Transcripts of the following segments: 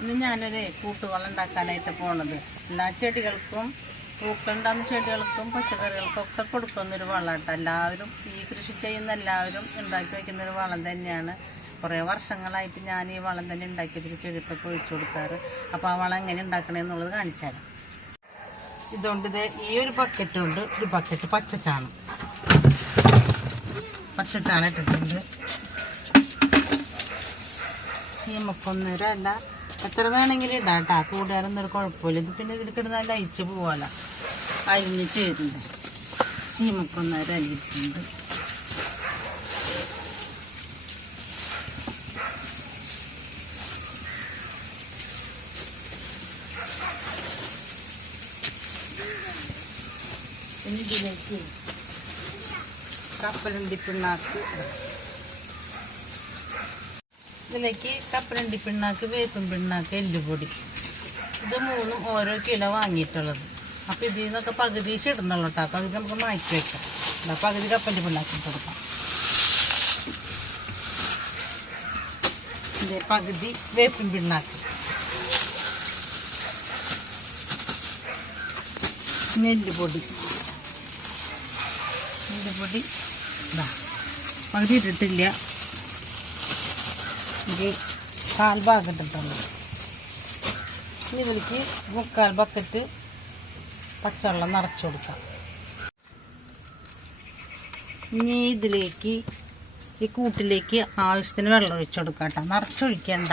ഇന്ന് ഞാനൊരു കൂട്ടുവളം ഉണ്ടാക്കാനായിട്ട് പോണത്. എല്ലാ ചെടികൾക്കും, പൂക്കളുണ്ടാകുന്ന ചെടികൾക്കും പച്ചക്കറികൾക്കും ഒക്കെ കൊടുക്കുന്നൊരു വളമായിട്ട് എല്ലാവരും ഈ കൃഷി ചെയ്യുന്ന എല്ലാവരും ഉണ്ടാക്കി വയ്ക്കുന്നൊരു വളം തന്നെയാണ്. കുറേ വർഷങ്ങളായിട്ട് ഞാൻ ഈ വളം തന്നെ ഉണ്ടാക്കി വെച്ചിട്ട് ചെടിക്കൊക്കെ ഒഴിച്ചു കൊടുക്കാറ്. അപ്പോൾ ആ വളം എങ്ങനെ ഉണ്ടാക്കണമെന്നുള്ളത് കാണിച്ചു തരാം. ഇതുകൊണ്ട് ഇത് ഈ ഒരു ബക്കറ്റുണ്ട്, ഒരു ബക്കറ്റ് പച്ചച്ചാണം ഇട്ടിട്ടുണ്ട്. ചീമക്കൊന്നര അല്ല എത്ര വേണമെങ്കിലും ഇടാം കേട്ടോ, കൂടുതലൊന്നൊരു കുഴപ്പമില്ല. ഇത് പിന്നെ ഇതിൽ കിടന്ന് നല്ല അയച്ചു പോവാല, അരിഞ്ഞ് ചേരുന്നുണ്ട്. ചീമക്കൊന്നര അരിയിട്ടുണ്ട്. പിന്നെ ഇതിലേക്ക് കപ്പലണ്ടി പിണ്ണാക്ക്, ഇതിലേക്ക് കപ്പലണ്ടി പിണ്ണാക്ക്, വേപ്പിൻ പിണ്ണാക്ക്, എല്ലുപൊടി, ഇത് മൂന്നും ഓരോ കിലോ വാങ്ങിയിട്ടുള്ളത്. അപ്പം ഇതിൽ നിന്നൊക്കെ പകുതി ഇടുന്നുള്ളൂ കേട്ടോ, പകുതി നമുക്ക് മാറ്റി വെക്കാം. പകുതി കപ്പലണ്ടി പിണ്ണാക്കി കൊടുക്കാം. ഇതേ പകുതി വേപ്പിൻ പിണ്ണാക്ക്, നെല്ലുപൊടി പകുതി ഇട്ടിട്ടില്ല, ഇത് 1/4 ഭാഗം ഇട്ടിട്ടുള്ളൂ. ഇനി ഇതിലേക്ക് 3/4 ബക്കറ്റ് പച്ചവെള്ളം നിറച്ചു കൊടുക്കാം. ഇനി ഇതിലേക്ക് ഈ കൂട്ടിലേക്ക് ആവശ്യത്തിന് വെള്ളം ഒഴിച്ചു കൊടുക്കാം കേട്ടോ, നിറച്ചൊഴിക്കണ്ട.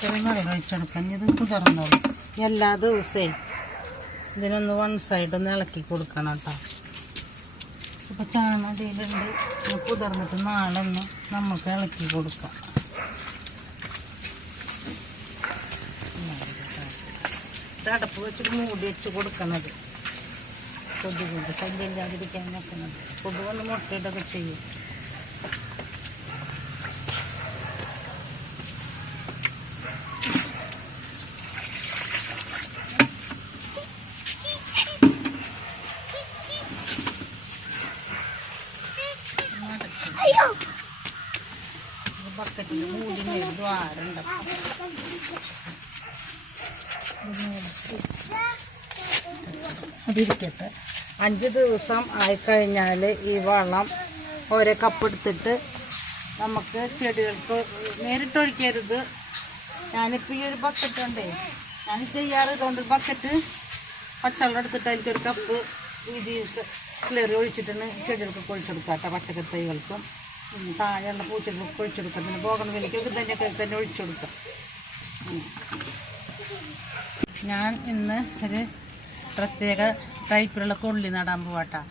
ചെറിയ വെള്ളം ഒഴിച്ചെടുക്കാം. ഇത് കുതിർന്നോളൂ. എല്ലാ ദിവസവും ഇതിനൊന്ന് 1 സൈഡ് ഒന്ന് ഇളക്കി കൊടുക്കണം കേട്ടോ. ഇപ്പോൾ ചാണകയിലുണ്ട്, കുതിർന്നിട്ട് നാളെ ഒന്ന് നമുക്ക് ഇളക്കി കൊടുക്കാം. അടപ്പ് വെച്ചിട്ട് മൂടി വെച്ച് കൊടുക്കണത്, കൊതുകുണ്ട് ശല്യം ഇല്ലാതിരിക്കാൻ നോക്കുന്നത്. കൊതുകൊന്ന് മുട്ടയിട്ടൊക്കെ ചെയ്യും. ബക്കറ്റിൽ മൂടി ദ്വാരണ്ട അതിരിക്കട്ടെ. 5 ദിവസം ആയിക്കഴിഞ്ഞാൽ ഈ വളം ഓരോ കപ്പ് എടുത്തിട്ട് നമുക്ക് ചെടികൾക്ക് നേരിട്ടൊഴിക്കരുത്. ഞാനിപ്പോൾ ഈ ഒരു ബക്കറ്റ് ഉണ്ടേ, ഞാൻ ചെയ്യാറ്. ഇതുകൊണ്ട് ഒരു ബക്കറ്റ് പച്ചവെള്ളം എടുത്തിട്ട് അതിലേക്കൊരു കപ്പ് വീതി ക്ലിയർ ഒഴിച്ചിട്ടാണ് ചെടികൾക്ക് ഒഴിച്ചെടുക്കുക കേട്ടോ. പച്ചക്കറി തൈകൾക്കും താഴെയുള്ള പൂച്ചെടികൾക്ക് ഒഴിച്ചെടുക്കുക. പിന്നെ പോകണ വിലക്കൊക്കെ തന്നെ ഒഴിച്ചു കൊടുക്കുക. ഞാൻ ഇന്ന് ഒരു പ്രത്യേക ടൈപ്പിലുള്ള കൊള്ളി നടാൻ പോവാട്ടാ.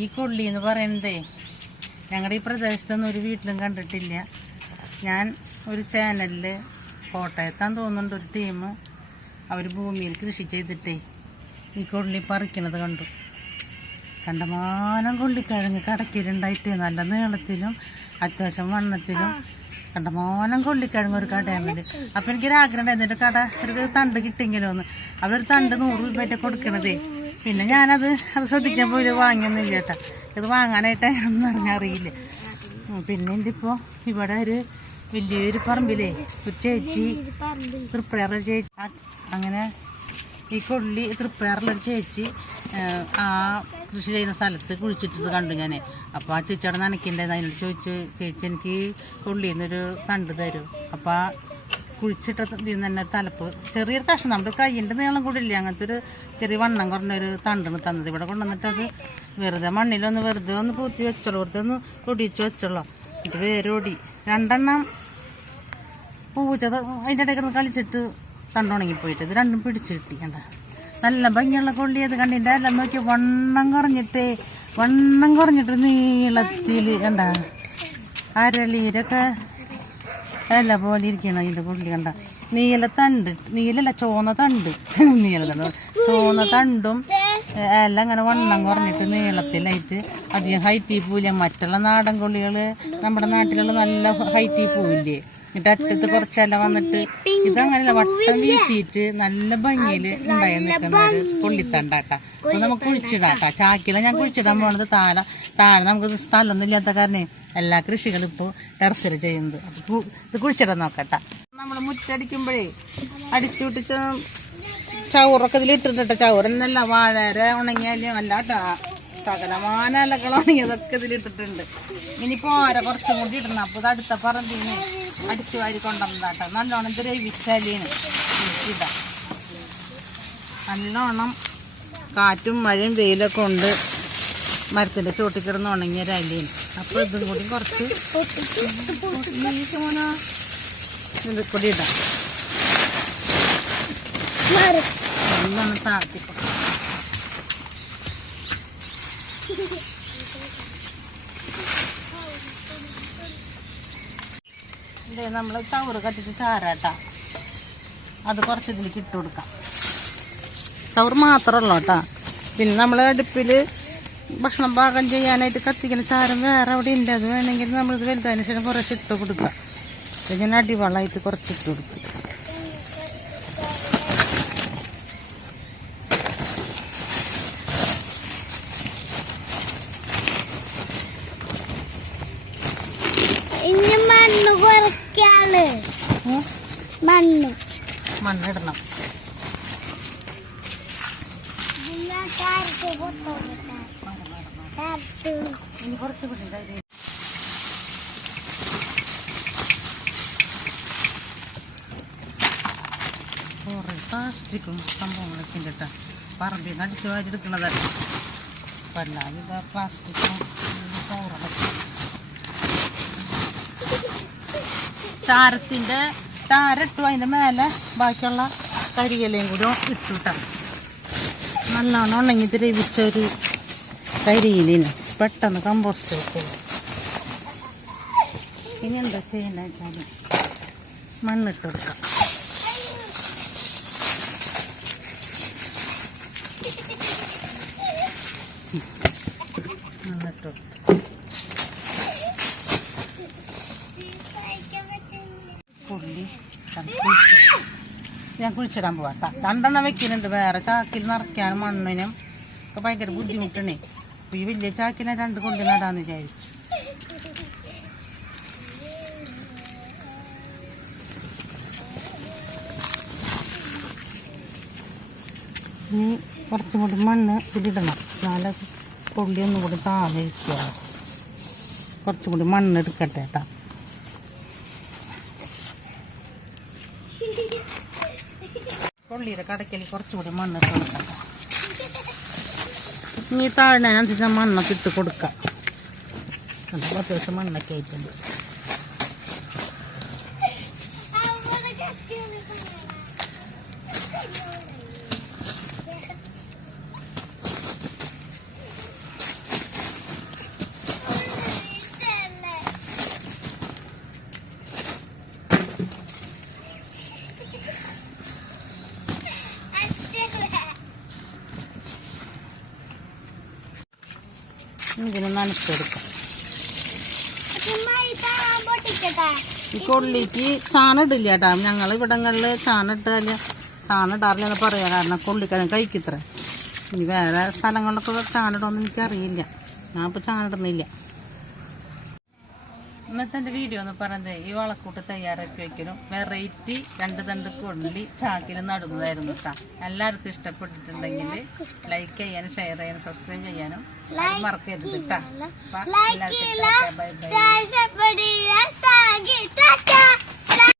ഈ കൊള്ളി എന്ന് പറയുന്നതേ ഞങ്ങളുടെ ഈ പ്രദേശത്തൊന്നും ഒരു വീട്ടിലും കണ്ടിട്ടില്ല. ഞാൻ ഒരു ചാനലിൽ കോട്ടയത്താന്ന് തോന്നുന്നുണ്ട്, ഒരു ടീം അവർ ഭൂമിയിൽ കൃഷി ചെയ്തിട്ടേ ഈ കൊള്ളി പറിക്കണത് കണ്ടു. കണ്ടമാനം കൊള്ളിക്കിഴങ്ങ് കടക്കിലുണ്ടായിട്ട് നല്ല നീളത്തിലും അത്യാവശ്യം വണ്ണത്തിലും കണ്ടമാനം കൊള്ളിക്കിഴങ്ങ് ഒരു കടയാൻ. അപ്പം എനിക്കൊരാഗ്രഹം ഉണ്ടായിരുന്നു, കട ഒരു തണ്ട് കിട്ടിയെങ്കിലും ഒന്ന്. അവരൊരു തണ്ട് 100 രൂപയായിട്ട് കൊടുക്കണതേ. പിന്നെ ഞാനത് ശ്രദ്ധിക്കാൻ പോയി വാങ്ങിയൊന്നുമില്ല കേട്ടോ. ഇത് വാങ്ങാനായിട്ട് ഒന്നും അറിഞ്ഞറിയില്ല. പിന്നെ എൻ്റെ ഇപ്പോൾ ഇവിടെ ഒരു വലിയൊരു പറമ്പിലേ ഒരു ചേച്ചി, തൃപ്രയാറുള്ള ചേച്ചി, അങ്ങനെ ഈ കൊള്ളി തൃപ്രയാറുള്ളൊരു ചേച്ചി ആ കൃഷി ചെയ്യുന്ന സ്ഥലത്ത് കുഴിച്ചിട്ടത് കണ്ടു ഞാൻ. അപ്പോൾ ആ ചേച്ചിയോടെ നനയ്ക്കുണ്ടായിരുന്നു. അതിനോട് ചോദിച്ചു, ചേച്ചി എനിക്ക് കൊള്ളിയിൽ നിന്നൊരു തണ്ട് തരൂ. അപ്പോൾ ആ കുഴിച്ചിട്ടതിൽ നിന്ന് തന്നെ തലപ്പ് ചെറിയൊരു കഷ്ണം, നമ്മുടെ കയ്യിൻ്റെ നീളം കൂടി ഇല്ല, അങ്ങനത്തെ ഒരു ചെറിയ വണ്ണം കുറഞ്ഞൊരു തണ്ടാണ് തന്നത്. ഇവിടെ കൊണ്ടുവന്നിട്ടത് വെറുതെ മണ്ണിലൊന്ന് വെറുതെ ഒന്ന് പൂത്തി വെച്ചോളൂ, വെറുതെ ഒന്ന് ഒടിച്ച് വെച്ചോളൂ. ഇത് വേരോടി 2 എണ്ണം പൂച്ചത് അതിൻ്റെ ഇടയ്ക്ക് കളിച്ചിട്ട് തണ്ടുണങ്ങിപ്പോയിട്ട് ഇത് 2ഉം പിടിച്ച് കിട്ടി. കണ്ട നല്ല ഭംഗിയുള്ള കൊള്ളിയത് കണ്ടിൻ്റെ എല്ലാം നോക്കി വണ്ണം കുറഞ്ഞിട്ട് നീളത്തിൽ കണ്ട അരളീരൊക്കെ ഇല പോലെ ഇരിക്കണം ഇതിൻ്റെ കൊള്ളി. കണ്ട നീലല്ല ചോന്ന തണ്ട്, ചോന്ന തണ്ടും എല്ലാം അങ്ങനെ വണ്ണം കുറഞ്ഞിട്ട് നീളത്തിലായിട്ട് അധികം ഹൈറ്റിൽ പോവില്ല. മറ്റുള്ള നാടൻ കൊള്ളികൾ നമ്മുടെ നാട്ടിലുള്ള നല്ല ഹൈറ്റിൽ പോവില്ലേ, എന്നിട്ട് അറ്റത്ത് കുറച്ചെല്ലാം വന്നിട്ട് ഇതങ്ങനെയല്ല വട്ടം വീശിയിട്ട് നല്ല ഭംഗിയിൽ ഉണ്ടായി നിൽക്കുന്ന ഒരു കൊള്ളിത്തണ്ടാട്ടാ. അപ്പൊ നമുക്ക് കുഴിച്ചിടാട്ടാ. ചാക്കില ഞാൻ കുഴിച്ചിടാൻ പോണത് താഴെ നമുക്ക് സ്ഥലമൊന്നും ഇല്ലാത്ത കാരണം എല്ലാ കൃഷികളും ഇപ്പോൾ ടെറസിൽ ചെയ്യുന്നത്. അപ്പൊ ഇത് കുഴിച്ചിടാൻ നോക്കട്ടാ. നമ്മള് മുറ്റടിക്കുമ്പോഴേ അടിച്ചു വിട്ടിച്ച് ചവറൊക്കെ ഇതിലിട്ടിട്ടോ. ചവറന്നല്ല വാഴര ഉണങ്ങിയാലും അല്ലാട്ടാ സകലമാന ഇലകൾ ഉണങ്ങിയതൊക്കെ ഇതിലിട്ടിട്ടുണ്ട്. ഇനിയിപ്പോ കുറച്ചും കൂടി ഇടണം. അപ്പൊ ഇത് അടുത്ത പറമ്പിന് അടിച്ചു വാരി കൊണ്ടുവന്നതാട്ടോ. നല്ലോണം ദ്രവിച്ചാലേന് ഇടാം. നല്ലോണം കാറ്റും മഴയും വെയിലൊക്കെ കൊണ്ട് മരത്തിന്റെ ചോട്ടിൽ കിടന്ന് ഉണങ്ങിയ ഒരലേന്. അപ്പൊ ഇതും കൂടി കുറച്ച് ഇതിൽ കൂടി ഇടാം. നല്ലോണം താഴ്ത്തിപ്പോ നമ്മള് ചവറ് കത്തിച്ച് ചാരാട്ടാ. അത് കുറച്ച് ഇതിലേക്ക് ഇട്ട് കൊടുക്കാം. ചവറ് മാത്രമല്ലോ കേട്ടാ. പിന്നെ നമ്മൾ അടുപ്പില് ഭക്ഷണം പാകം ചെയ്യാനായിട്ട് കത്തിക്കുന്ന ചാരം വേറെ അവിടെ ഉണ്ട്. അത് വേണമെങ്കിൽ നമ്മളിത് വലുതായതിനു ശേഷം കുറച്ച് ഇട്ട് കൊടുക്കാം. ഞാൻ അടിവെള്ളമായിട്ട് കുറച്ച് ഇട്ട് കൊടുക്കും. മണ്ണിടണം. പ്ലാസ്റ്റിക്കും സംഭവങ്ങളൊക്കെ ഉണ്ട് കേട്ടോ. പറമ്പിൽ നിന്ന് അടിച്ചു വാരി എടുക്കുന്നതല്ല. അപ്പം എല്ലാവരും പ്ലാസ്റ്റിക്കും ചോറൊക്കെ ചാരട്ടു അതിൻ്റെ മേലെ ബാക്കിയുള്ള കരിയിലയും കൂടി ഇട്ടുട്ടാ. നല്ലോണം ഉണങ്ങി ദ്രവിച്ച ഒരു കരിയിലിന് പെട്ടെന്ന് കമ്പോസ്റ്റ് വെക്കുക. ഇനി എന്താ ചെയ്യേണ്ട വെച്ചാൽ മണ്ണിട്ട് കൊടുക്കാം. മണ്ണിട്ട് കൊടുക്കാം. പുള്ളി ഞാൻ കുഴിച്ചിടാൻ പോവാട്ടാ. 2 എണ്ണം വെക്കുന്നുണ്ട്. വേറെ ചാക്കിൽ നിറയ്ക്കാനും മണ്ണിനും ഒക്കെ ഭയങ്കര ബുദ്ധിമുട്ടണേ. അപ്പൊ ഈ വലിയ ചാക്കിനെ 2 കൊണ്ട് നടാന്ന് വിചാരിച്ചു. ഇനി കുറച്ചും കൂടി മണ്ണ് ഇതിലിടണം. എന്നാലും പുള്ളി ഒന്നും കൂടി താമസിക്കുക. കുറച്ചും കൂടി മണ്ണ് എടുക്കട്ടെ കേട്ടാ. കൊള്ളിയുടെ കടക്കൽ കുറച്ചുകൂടി മണ്ണിട്ട് കൊടുക്കാം. ഇനി താഴ്ന്നതിനനുസരിച്ച് മണ്ണൊക്കെ ഇട്ട് കൊടുക്കാം. അത്യാവശ്യം മണ്ണൊക്കെ ആയിട്ടുണ്ട്. ഇതിന് നനച്ചെടുക്കാം. ഈ കൊള്ളിക്ക് ചാണകം ഇടില്ല കേട്ടാ. ഞങ്ങൾ ഇവിടങ്ങളിൽ ചാണകം ഇടാറില്ലെന്ന് പറയാം. കാരണം കൊള്ളിക്കാരൻ കഴിക്കത്രേ. ഇനി വേറെ സ്ഥലങ്ങളിലൊക്കെ ചാണകം ഇടുമെന്ന് എനിക്കറിയില്ല. ഞാൻ ഇപ്പോൾ ചാണകം ഇടുന്നില്ല. ഇന്നത്തെ എൻ്റെ വീഡിയോ എന്ന് പറയുന്നത് ഈ വളക്കൂട്ട് തയ്യാറാക്കി വയ്ക്കലും വെറൈറ്റി 2 തണ്ട് കൊള്ളി ചാക്കിൽ നടുന്നതായിരുന്നു കേട്ടോ. എല്ലാവർക്കും ഇഷ്ടപ്പെട്ടിട്ടുണ്ടെങ്കിൽ ലൈക്ക് ചെയ്യാനും ഷെയർ ചെയ്യാനും സബ്സ്ക്രൈബ് ചെയ്യാനും മറക്കരുത് കേട്ടോ. എല്ലാവർക്കും ബൈ ബൈ.